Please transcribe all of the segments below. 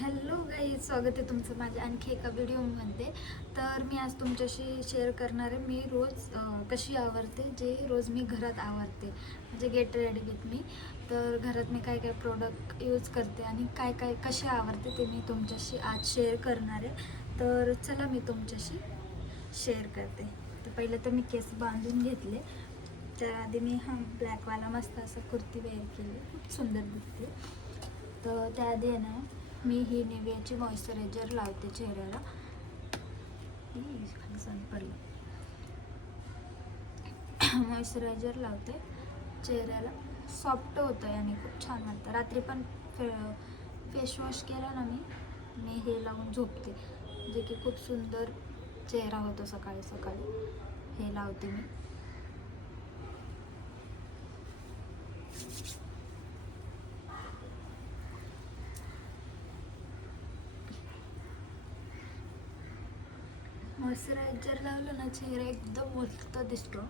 Hello guys, स्वागत आहे तुमचं माझ्या आणखी एका व्हिडिओमध्ये. तर मी आज तुमच्याशी शेअर करणार आहे मी रोज कशी आवरते, जे रोज मी घरात आवरते, म्हणजे गेट रेडी विथ मी. तर घरात मी काय काय प्रोडक्ट यूज करते आणि काय काय कशी आवरते ते मी तुमच्याशी आज शेअर करणार आहे. तर चला मी तुमच्याशी शेअर करते. तर पहिलं तर मी केस बांधून घेतले. त्याआधी मी ब्लॅकवाला मस्त असं कुर्ती वेअर केली, खूप सुंदर दिसते. तर त्याआधी आहे ना, मी ही निव्हियाची मॉइश्चरायझर लावते चेहऱ्याला. पडलं. मॉइश्चरायझर लावते चेहऱ्याला, सॉफ्ट होतं आणि खूप छान वाटतं. रात्री पण फेस वॉश केला ना मी हे लावून झोपते, जे की खूप सुंदर चेहरा होतो. सकाळी सकाळी हे लावते मी. मॉइश्चरायझर लावलं ना, चेहरा एकदम मस्त दिसतो.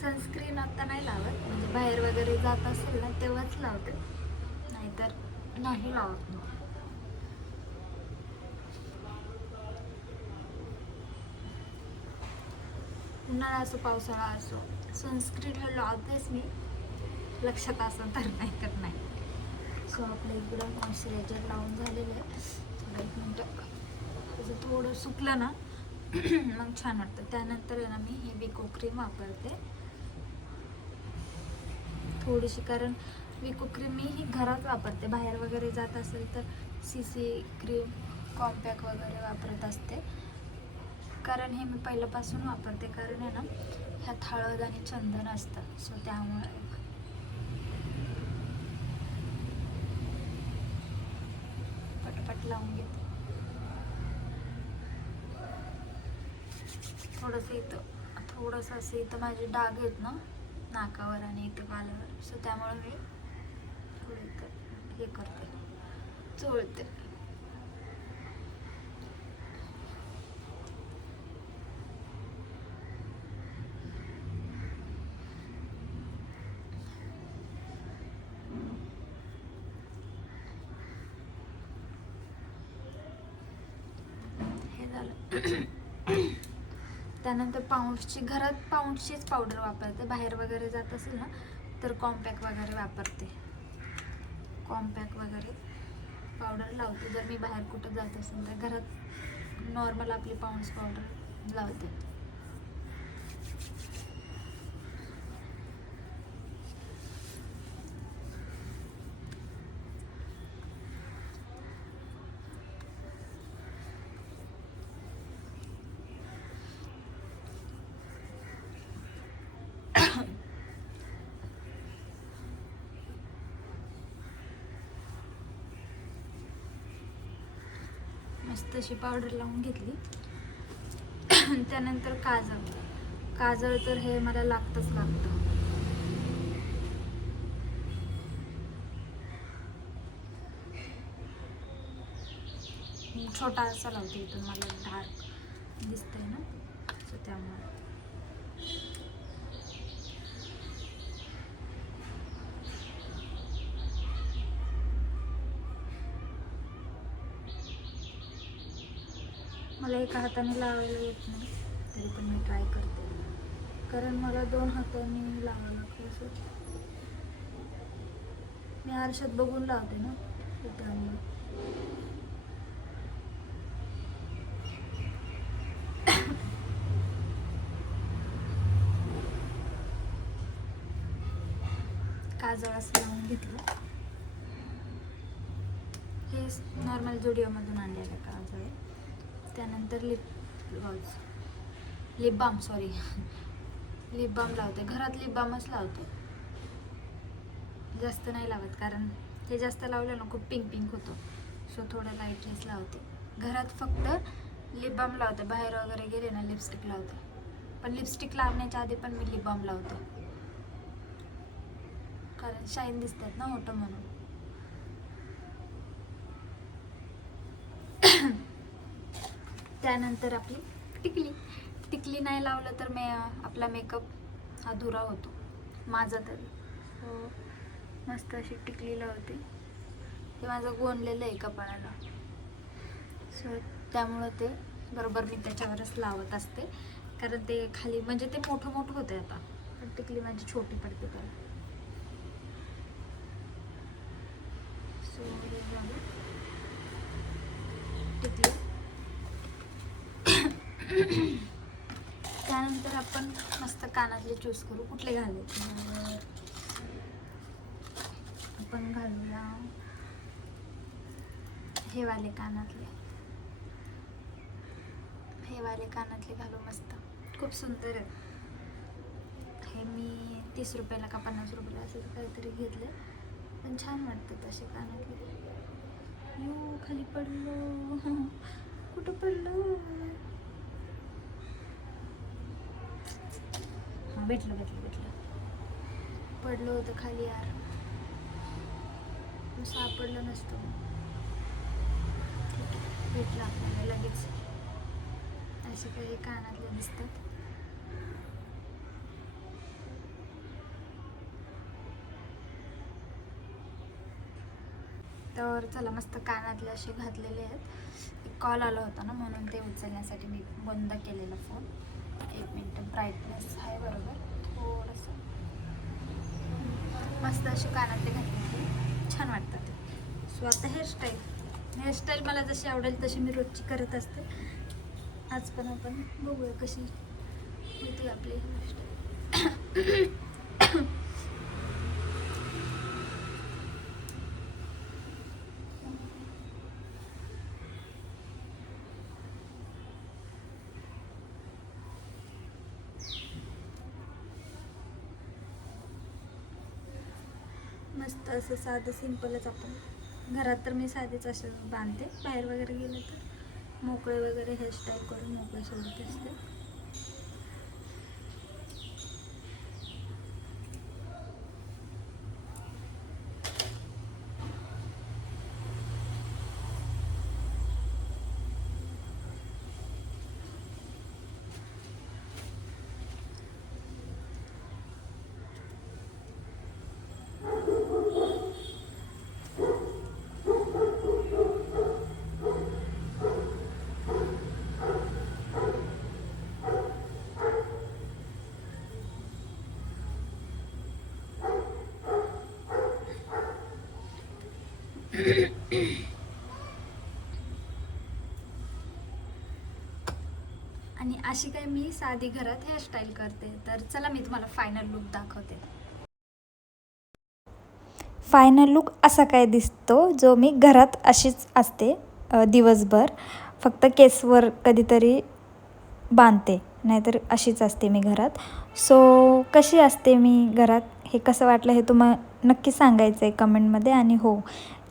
सनस्क्रीन आता नाही लावत, म्हणजे बाहेर वगैरे जात असेल ना तेव्हाच लावते, नाहीतर नाही लावत मग. उन्हाळा असो पावसाळा असो सनस्क्रीन हे लावतेच मी, लक्षात असं तर नाही तर नाही. सो आपलं इकडं मॉइश्चरायझर लावून झालेलं आहे. थोडं एक मिनटं त्याचं थोडं सुकलं ना मग छान वाटतं. त्यानंतर आहे ना, मी हे विको क्रीम वापरते थोडीशी, कारण विको क्रीम मी ही घरात वापरते. बाहेर वगैरे जात असेल तर CC क्रीम, कॉम्पॅक्ट वगैरे वापरत असते. कारण हे मी पहिल्यापासून वापरते, कारण आहे ना ह्यात हळद आणि चंदन असतं. सो त्यामुळे पटपट लावून घेते. थोडंसं असं इथं माझे डाग आहेत ना नाकावर आणि इथं गालावर, सो त्यामुळे मी थोडं इथं हे करते, चोळते. हे झालं. त्यानंतर घरात पाऊंड्सचीच पावडर वापरते. बाहेर वगैरे जात असेल ना तर कॉम्पॅक्ट वगैरे वापरते. कॉम्पॅक्ट वगैरे पावडर लावते. जर मी बाहेर कुठं जात असेल तर घरात नॉर्मल आपली पाऊंड्स पावडर लावते. मस्त अशी पावडर लावून घेतली. त्यानंतर काजळ तर हे मला लागतंच लागतं. छोटा असा लावते, इथून मला डार्क दिसतंय ना, सो त्यामुळे. मला एका हाताने लावायला येत नाही, तरी पण मी ट्राय करते, कारण मला 2 हातांनी लावायला लागतं. मी आरशात बघून लावते ना, त्यामुळे. काजळ असं लावून घेतलं. हे नॉर्मल जुडिओमधून आणलेलं काजळ आहे. त्यानंतर लिप बाम लावते. घरात लिप बामच लावते, जास्त नाही लावत, कारण हे जास्त लावलं ना खूप पिंक होतो. सो थोडं लाईटनेस लावते. घरात फक्त लिप बाम लावते. बाहेर वगैरे गेले ना लिपस्टिक लावते, पण लिपस्टिक लावण्याच्या आधी पण मी लिप बाम लावते, कारण शाईन दिसतात ना होतं म्हणून. त्यानंतर आपली टिकली नाही लावलं तर आपला मेकअप अधुरा होतो. माझं तरी. सो मस्त अशी टिकली लावते. ते माझं गोंडलेलं आहे कपाळाला, सो त्यामुळं ते बरोबर मी त्याच्यावरच लावत असते, कारण ते खाली म्हणजे ते मोठं मोठं होतं आता, पण टिकली माझी छोटी पडते त्याला. सो हे झालं टिकली. त्यानंतर आपण मस्त कानातले चूज करू कुठले घालायचे. आपण घालूया हे वाले कानातले, हे वाले कानातले घालू मस्त, खूप सुंदर आहे. हे मी 30 रुपयाला का 50 रुपयाला असं काहीतरी घेतले, पण छान वाटतात असे कानातले. यो खाली पडलो, कुठं पडलो. हां भेटलं भेटलं भेटलं, पडलं होतं खाली यार, सापडलं नसतं. भेटलं आपल्याला लगेच. असे काही कानातले दिसतात. तर चला मस्त कानातले असे घातलेले आहेत. एक कॉल आला होता ना, म्हणून ते उचलण्यासाठी मी बंद केलेला फोन. 1 मिनिट, ब्राईटनेस आहे बरोबर थोडंसं. मस्त असे कानातले घातले, छान वाटतात ते. सो आता हेअरस्टाईल मला जशी आवडेल तशी मी रोजची करत असते. आज पण आपण बघूया कशी होती आपली हेअरस्टाईल. मस्त असं साधं सिंपलच. आपण घरात तर मी साधेच असं बांधते, बाहेर वगैरे गेलं तर मोकळे वगैरे हेअरस्टाईल करून मोकळे सोडत असते. आणि अशी काय मी साधी घरात हेअरस्टाईल करते. तर चला मी तुम्हाला फायनल लुक दाखवते. फायनल लुक असा काय दिसतो, जो मी घरात अशीच असते दिवसभर. फक्त केसवर कधीतरी बांधते, नाहीतर अशीच असते मी घरात. सो कशी असते मी घरात, हे कसं वाटलं हे तुम्हाला नक्की सांगायचं आहे कमेंटमध्ये. आणि हो,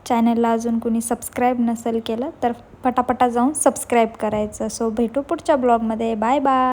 चॅनलला अजून कोणी सबस्क्राईब नसेल केलं तर पटापटा जाऊन सबस्क्राईब करायचं. सो भेटू पुढच्या ब्लॉगमध्ये. Bye bye.